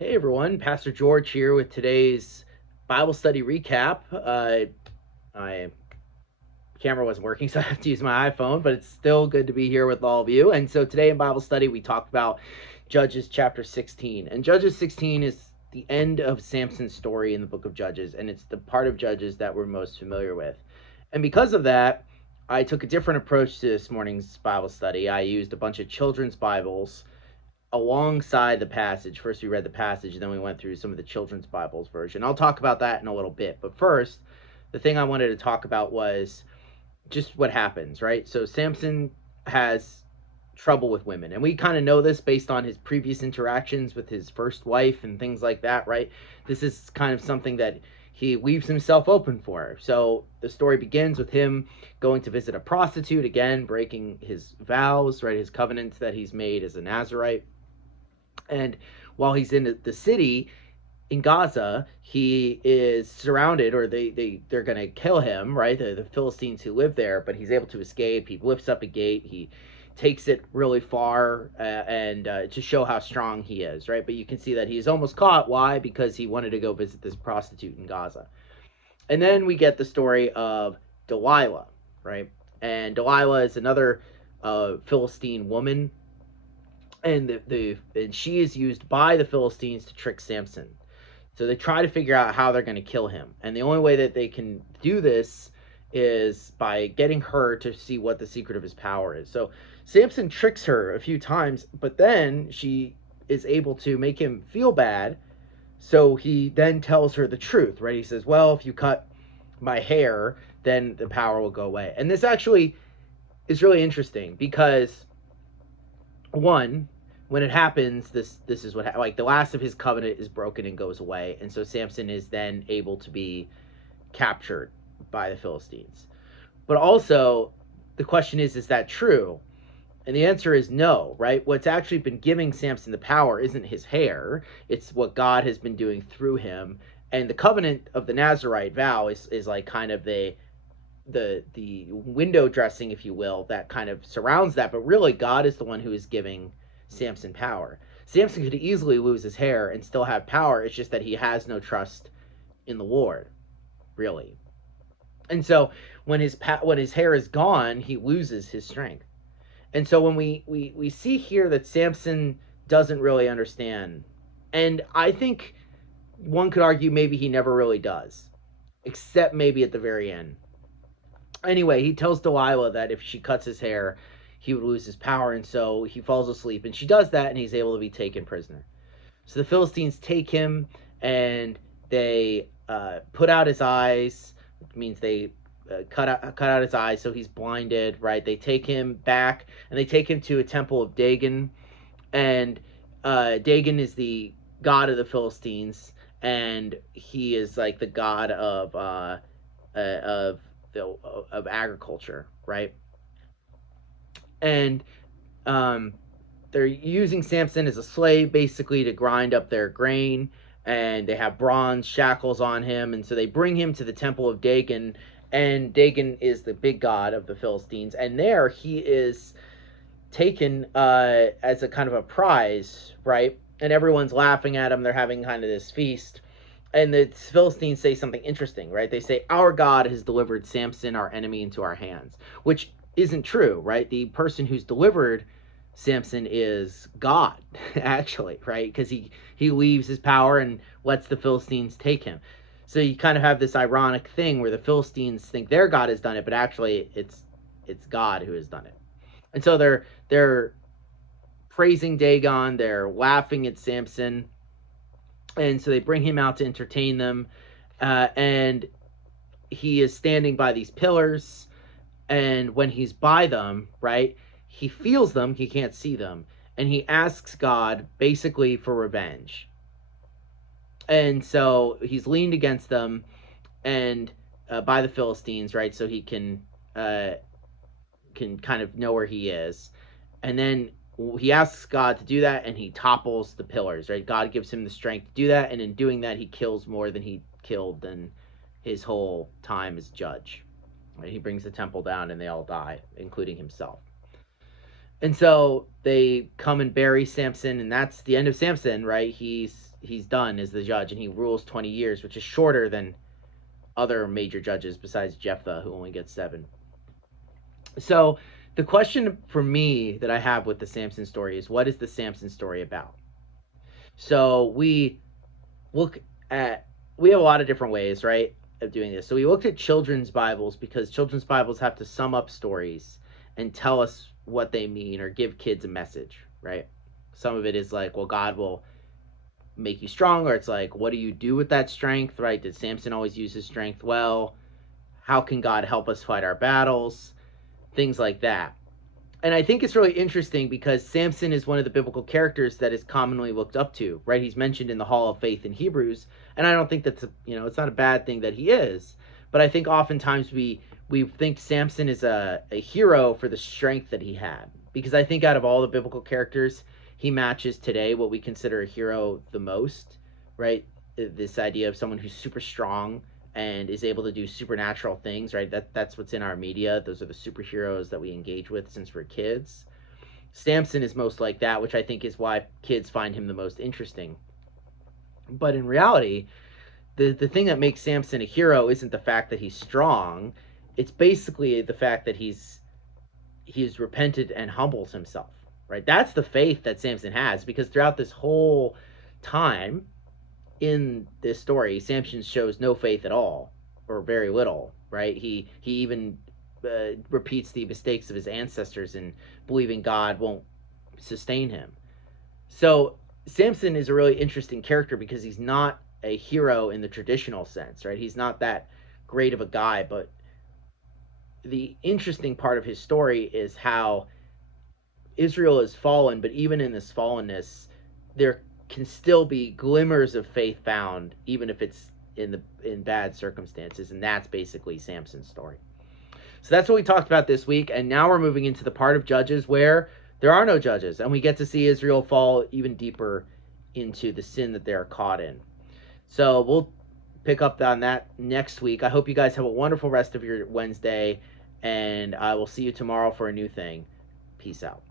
Hey everyone, Pastor George here with today's Bible study recap. My camera wasn't working, so I have to use my iPhone, but it's still good to be here with all of you. And so today in Bible study, we talked about Judges chapter 16. And Judges 16 is the end of Samson's story in the book of Judges, and it's the part of Judges that we're most familiar with. And because of that, I took a different approach to this morning's Bible study. I used a bunch of children's Bibles alongside the passage. First, we read the passage, and then we went through some of the children's Bibles version. I'll talk about that in a little bit. But first, the thing I wanted to talk about was just what happens, right? So Samson has trouble with women, and we kind of know this based on his previous interactions with his first wife and things like that, right? This is kind of something that he leaves himself open for. So the story begins with him going to visit a prostitute, again breaking his vows, right, his covenants that he's made as a Nazarite. And while he's in the city in Gaza, he is surrounded, or they're going to kill him, right? The Philistines who live there, but he's able to escape. He lifts up a gate. He takes it really far and to show how strong he is, right? But you can see that he's almost caught. Why? Because he wanted to go visit this prostitute in Gaza. And then we get the story of Delilah, right? And Delilah is another Philistine woman, and and she is used by the Philistines to trick Samson. So they try to figure out how they're going to kill him, and the only way that they can do this is by getting her to see what the secret of his power is. So Samson tricks her a few times, but then she is able to make him feel bad. So he then tells her the truth, right? He says, "Well, if you cut my hair, then the power will go away." And this actually is really interesting because one, when it happens, this is what like the last of his covenant is broken and goes away, and so Samson is then able to be captured by the Philistines. But also, the question is that true? And the answer is no, right? What's actually been giving Samson the power isn't his hair; it's what God has been doing through him. And the covenant of the Nazarite vow is like kind of the window dressing, if you will, that kind of surrounds that. But really, God is the one who is giving Samson power. Samson could easily lose his hair and still have power. It's just that he has no trust in the Lord, really. And so when his hair is gone, he loses his strength. And so when we see here that Samson doesn't really understand, and I think one could argue maybe he never really does, except maybe at the very end. Anyway, he tells Delilah that if she cuts his hair, he would lose his power, and so he falls asleep, and she does that, and he's able to be taken prisoner. So the Philistines take him, and they put out his eyes, which means they cut out his eyes, so he's blinded, right? They take him back, and they take him to a temple of Dagon, and Dagon is the god of the Philistines, and he is like the god of agriculture, right? And um, they're using Samson as a slave basically to grind up their grain, and they have bronze shackles on him, and so they bring him to the temple of Dagon, and Dagon is the big god of the Philistines, and there he is taken as a kind of a prize, right? And everyone's laughing at him. They're having kind of this feast. And the Philistines say something interesting, right? They say, "Our God has delivered Samson, our enemy, into our hands," which isn't true, right? The person who's delivered Samson is God, actually, right? Because he leaves his power and lets the Philistines take him. So you kind of have this ironic thing where the Philistines think their God has done it, but actually it's God who has done it. And so they're praising Dagon, they're laughing at Samson, and so they bring him out to entertain them, and he is standing by these pillars, and when he's by them, right, he feels them, he can't see them, and he asks God basically for revenge. And so he's leaned against them, and by the Philistines, right, so he can kind of know where he is. And then he asks God to do that, and he topples the pillars, right? God gives him the strength to do that, and in doing that, he kills more than he killed in his whole time as judge. Right? He brings the temple down, and they all die, including himself. And so they come and bury Samson, and that's the end of Samson, right? He's he's done as the judge, and he rules 20 years, which is shorter than other major judges besides Jephthah, who only gets 7. So the question for me that I have with the Samson story is, what is the Samson story about? So we look at we have a lot of different ways, right, of doing this. So we looked at children's Bibles because children's Bibles have to sum up stories and tell us what they mean or give kids a message, right? Some of it is like, well, God will make you strong, or it's like, what do you do with that strength, right? Did Samson always use his strength well? How can God help us fight our battles? Things like that. And I think it's really interesting because Samson is one of the biblical characters that is commonly looked up to, right? He's mentioned in the Hall of Faith in Hebrews, and I don't think that's it's not a bad thing that he is, but I think oftentimes we think Samson is a hero for the strength that he had, because I think out of all the biblical characters, he matches today what we consider a hero the most, right? This idea of someone who's super strong and is able to do supernatural things, right? That's what's in our media. Those are the superheroes that we engage with since we're kids. Samson is most like that, which I think is why kids find him the most interesting. But in reality, the thing that makes Samson a hero isn't the fact that he's strong. It's basically the fact that he's repented and humbles himself, right? That's the faith that Samson has, because throughout this whole time in this story, Samson shows no faith at all, or very little, right? He even repeats the mistakes of his ancestors and believing God won't sustain him. So Samson is a really interesting character because he's not a hero in the traditional sense, right? He's not that great of a guy, but the interesting part of his story is how Israel is fallen, but even in this fallenness, there can still be glimmers of faith found, even if it's in bad circumstances, and that's basically Samson's story. So that's what we talked about this week, and now we're moving into the part of Judges where there are no judges, and we get to see Israel fall even deeper into the sin that they're caught in. So we'll pick up on that next week. I hope you guys have a wonderful rest of your Wednesday, and I will see you tomorrow for a new thing. Peace out.